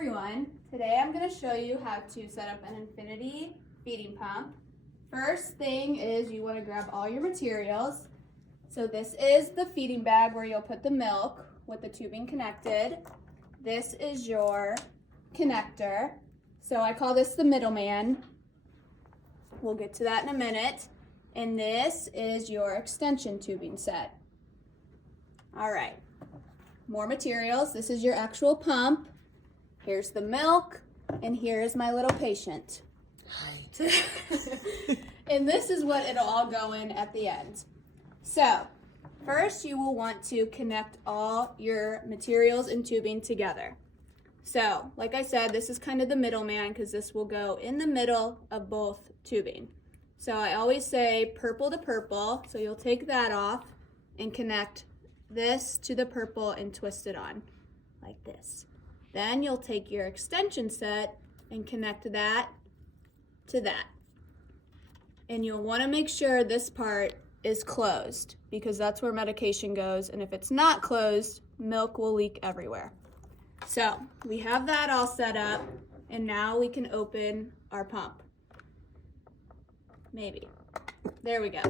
everyone. Today I'm going to show you how to set up an infinity feeding pump. First thing is you want to grab all your materials. So this is the feeding bag where you'll put the milk with the tubing connected. This is your connector. So I call this the middleman. We'll get to that in a minute. And this is your extension tubing set. All right, more materials. This is your actual pump. Here's the milk, and here's my little patient. Hi. And this is what it'll all go in at the end. So, first you will want to connect all your materials and tubing together. So, like I said, this is kind of the middleman because this will go in the middle of both tubing. So I always say purple to purple, so you'll take that off and connect this to the purple and twist it on like this. Then you'll take your extension set and connect that to that. And you'll want to make sure this part is closed because that's where medication goes, and if it's not closed, milk will leak everywhere. So we have that all set up, and now we can open our pump. Maybe. There we go.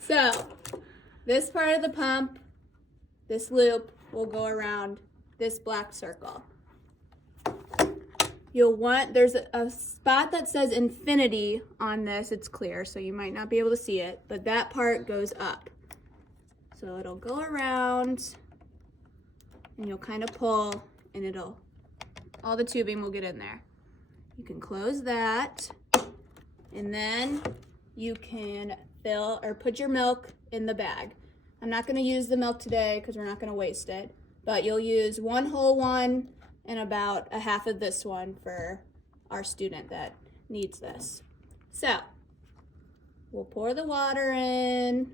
So this part of the pump, this loop, will go around this black circle. You'll want, there's a spot that says infinity on this. It's clear, so you might not be able to see it, but that part goes up. So it'll go around, and you'll kind of pull, and all the tubing will get in there. You can close that, and then you can fill or put your milk in the bag. I'm not going to use the milk today because we're not going to waste it, but you'll use one whole one and about a half of this one for our student that needs this. So we'll pour the water in.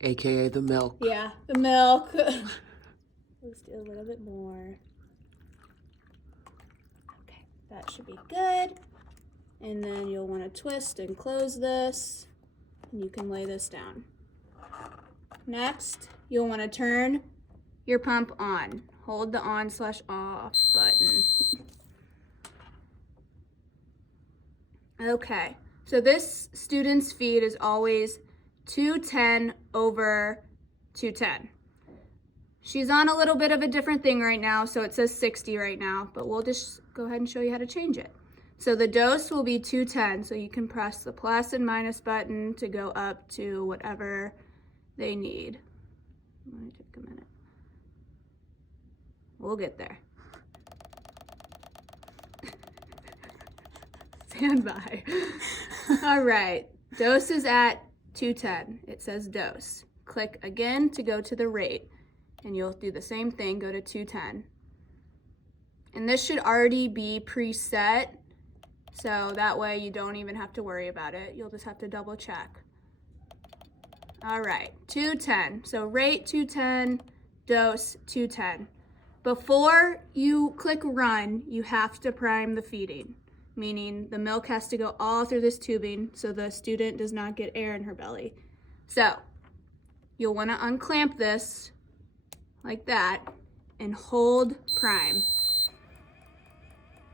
AKA the milk. Yeah, the milk. Let's do a little bit more. Okay, that should be good. And then you'll want to twist and close this, and you can lay this down. Next, you'll want to turn your pump on. Hold the on/off button. Okay, so this student's feed is always 210 over 210. She's on a little bit of a different thing right now, so it says 60 right now, but we'll just go ahead and show you how to change it. So the dose will be 210, so you can press the plus and minus button to go up to whatever they need. It might take a minute. We'll get there. Stand by. All right, dose is at 210. It says dose. Click again to go to the rate, and you'll do the same thing, go to 210. And this should already be preset, so that way you don't even have to worry about it. You'll just have to double check. All right, 210. So rate 210, dose 210. Before you click run, you have to prime the feeding, meaning the milk has to go all through this tubing so the student does not get air in her belly. So you'll want to unclamp this like that and hold prime.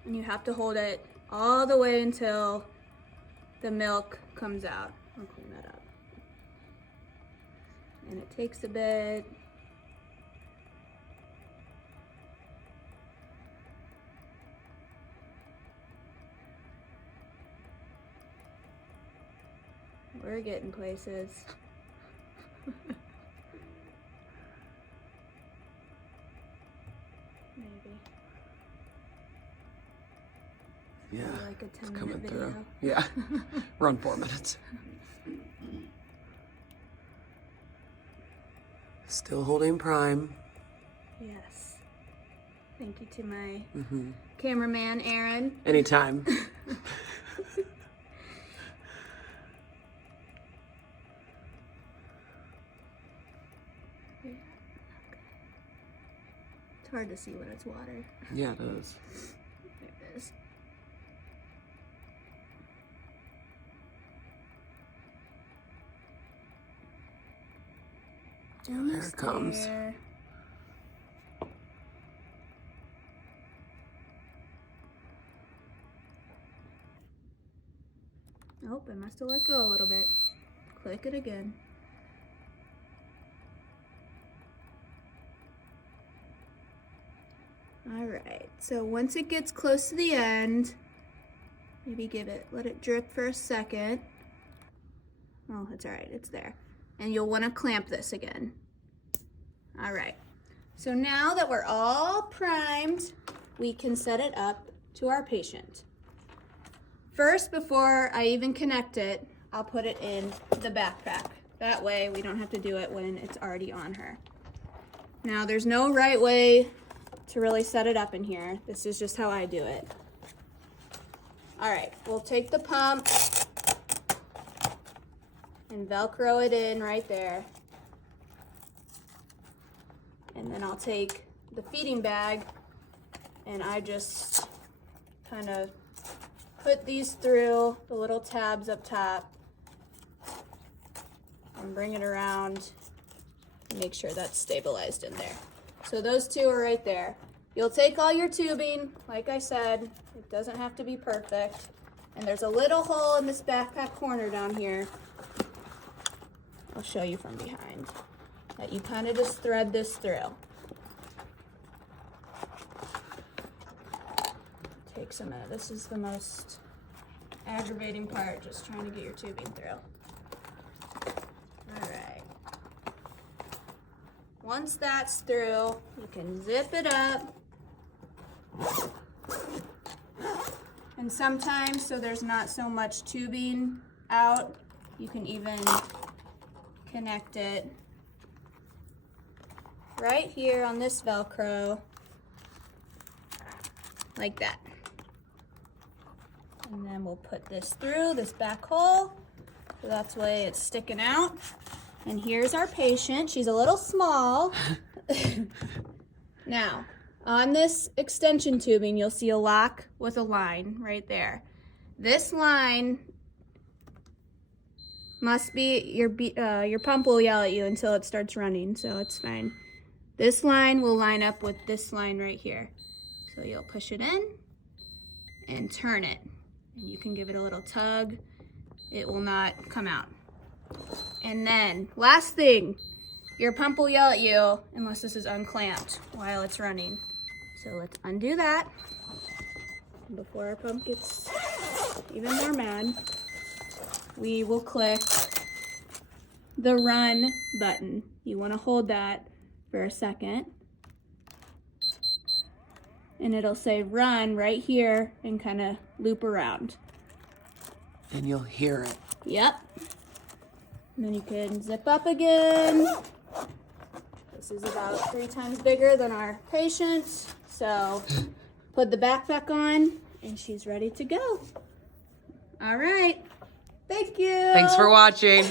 And you have to hold it all the way until the milk comes out. I'll clean that up. And it takes a bit. We're getting places. Maybe. Yeah, Like a it's 10-minute coming video. through. Yeah, run 4 minutes. Still holding prime. Yes. Thank you to my cameraman, Aaron. Anytime. It's hard to see when it's water. Yeah, it is. There it is. There it comes. There. Oh, I must have let go a little bit. Click it again. All right, so once it gets close to the end, maybe let it drip for a second. Oh, it's all right, it's there. And you'll want to clamp this again. All right, so now that we're all primed, we can set it up to our patient. First, before I even connect it, I'll put it in the backpack. That way we don't have to do it when it's already on her. Now, there's no right way to really set it up in here. This is just how I do it. All right, we'll take the pump and Velcro it in right there. And then I'll take the feeding bag and I just kind of put these through the little tabs up top and bring it around and make sure that's stabilized in there. So those two are right there. You'll take all your tubing, like I said, it doesn't have to be perfect. And there's a little hole in this backpack corner down here. I'll show you from behind. That you kind of just thread this through. Takes a minute. This is the most aggravating part, just trying to get your tubing through. All right. Once that's through, you can zip it up. And sometimes, so there's not so much tubing out, you can even connect it right here on this Velcro, like that. And then we'll put this through this back hole, so that's the way it's sticking out. And here's our patient. She's a little small. Now, on this extension tubing, you'll see a lock with a line right there. This line must be, your pump will yell at you until it starts running, so it's fine. This line will line up with this line right here. So you'll push it in and turn it. And you can give it a little tug. It will not come out. And then, last thing, your pump will yell at you unless this is unclamped while it's running. So let's undo that before our pump gets even more mad. We will click the run button. You want to hold that for a second. And it'll say run right here and kind of loop around. And you'll hear it. Yep. And then you can zip up again. This is about 3 times bigger than our patient. So put the backpack on and she's ready to go. All right. Thank you. Thanks for watching.